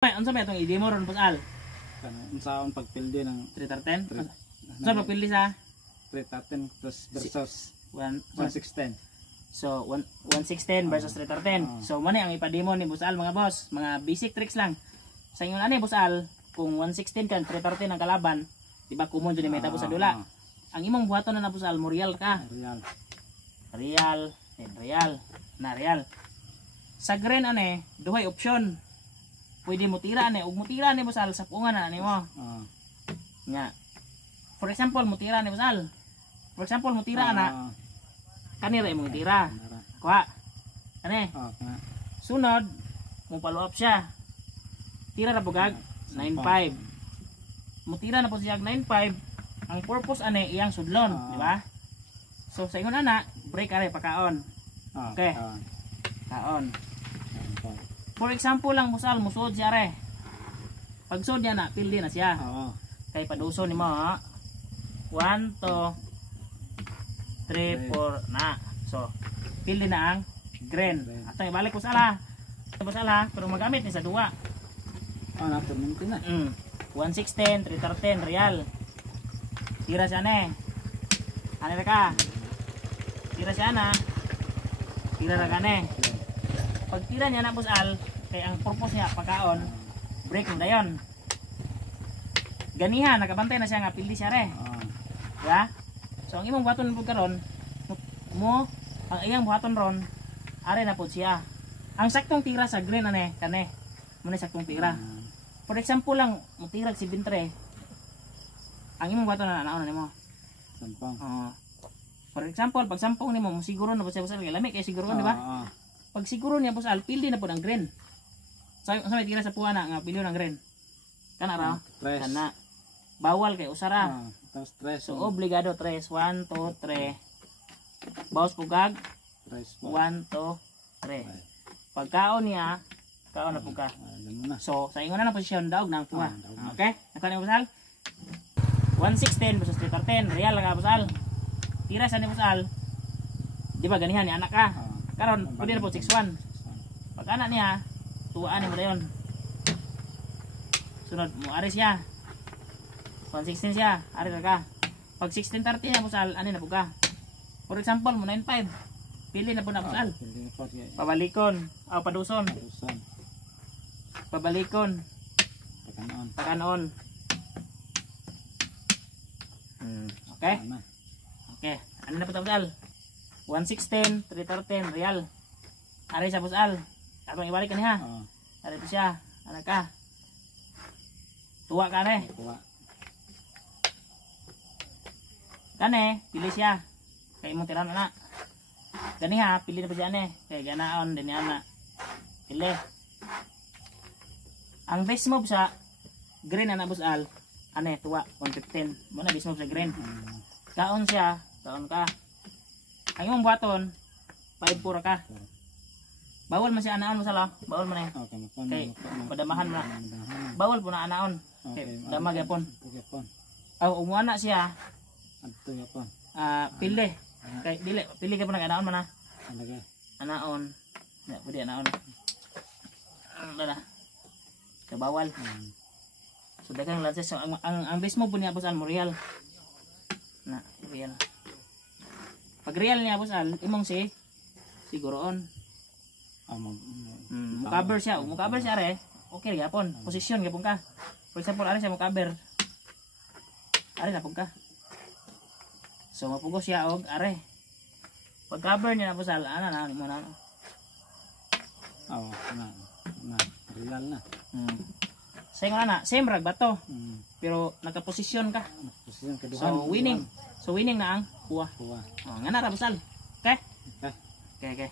Unsa may itong i-demo ron pusal? Unsaon pagpildi ng 310? So pagpildi sa 310 versus 1610. So 1610 versus 310. So mani ang ipa-demo ni Busal mga boss, mga basic tricks lang. Sa ingon ani Busal, kung 116 kan 313 ang kalaban, di ba common jud ni may tapos sa dula. Ang imong buhaton na Busal, mo real ka. Real. Real. Sa green ane, duhay option. Pwede mo tira ni, ug mo tira ni Busal sa pungan na ani mo. Nya. For example, mo tira ni Busal. For example, mo tira na. Kanira imong tira. Kuha. Ani? Sunod, mo follow up siya. Tira na bugag 95. Mo tira na po siya 95. Ang purpose ane iyang sudlon, di ba? So sa ingon ana, break are pakaon. Okay. Kaon. For example lang Busal, musod siya re. Pag sud niya na, pildi na siya. Kay paduso nimo ha. 1 2 3 4 na. So, pildi na ang green. Ato ibalik Busal ha. Busal ha, pero magamit ni sa duwa. Nato minti na. 116, 313 real. Tira siya ne. Ano ka? Tira siya na. Tira ra kane. Pag tira niya na Busal, kay ang purpose niya pagkaon, break mo dayon. Ganiha nakabantay na siya nga pildi siya re. Ya? So ang imong buhaton pud karon mo ang iyang buhaton ron are na pud siya. Ang saktong tira sa green ane kane. Mo ni saktong tira. For example lang mo tirag si bintre. Ang imong buhaton na naon nimo. Sampang. For example, pag sampung nimo mo siguro na Busal kay lami kay siguro di ba? Pag siguro niya Busal pildi na pud ang green. So may tira sa puwa na nga pildi ng green. Kana ra? Kana. Bawal kay usara. Tapos 3. So obligado 3 1 2 3. Bawas pugag 1 2 3. Pagkaon niya, kaon na pugka. So sa ingon na posisyon daog nang puwa. Okay? Nakani Busal? 116 versus 313. Real nga Busal. Tira sa ni Busal. Di ba ganihan ni anak ka? Karon pwede na po 61. Pag anak niya, tuwaan mo dayon. Sunod mo ari siya. 116 siya, ari ra ka. Pag 1630 na Busal, ani na puga. For example, mo 95. Pili na po na Busal. Pabalikon, paduson. Pabalikon. Pagkanoon. Okay? Okay. Ano na po ta Busal? 116, 313 real. Ari sa Busal. Atong ibalik kaniha. Ari po siya. Ano ka? Tuwa ka ne. Kane, pili siya. Kay mo tiran na. Ganiha, pili na po siya ne. Kay ganaon din niya na. Pili. Ang base move sa green na Busal. Ane, tuwa. 115. Muna base move sa green. Kaon siya. Kaon ka. Ang imong buhaton 5-4 ka. Bawal man siya anaon Busal. Bawal man eh. Okay, padamahan mo na. Bawal po na anaon. Okay, damag yapon. Umuana siya. Adto yapon. Pili. Kay pili ka po nag-anaon man na. Anaon. Ya, pwede anaon. Dala. Kay bawal. So daghang lances so, ang base mo po niya Busal mo real. Na, real. Pag real niya Busal, imong siguroon. Mukaber siya, re. Okay gyapon, posisyon gyapon ka. For example, ari siya mukaber. Ari na pud ka. So mapugos siya og are. Pag cover niya na Busal, ana na mo na. Na. Real na. Sa ingon ana, same rag bato. Pero naka-posisyon ka. Posisyon ka So winning. So winning na ang kuha. Nga na ra Busal. Okay? Okay. Okay.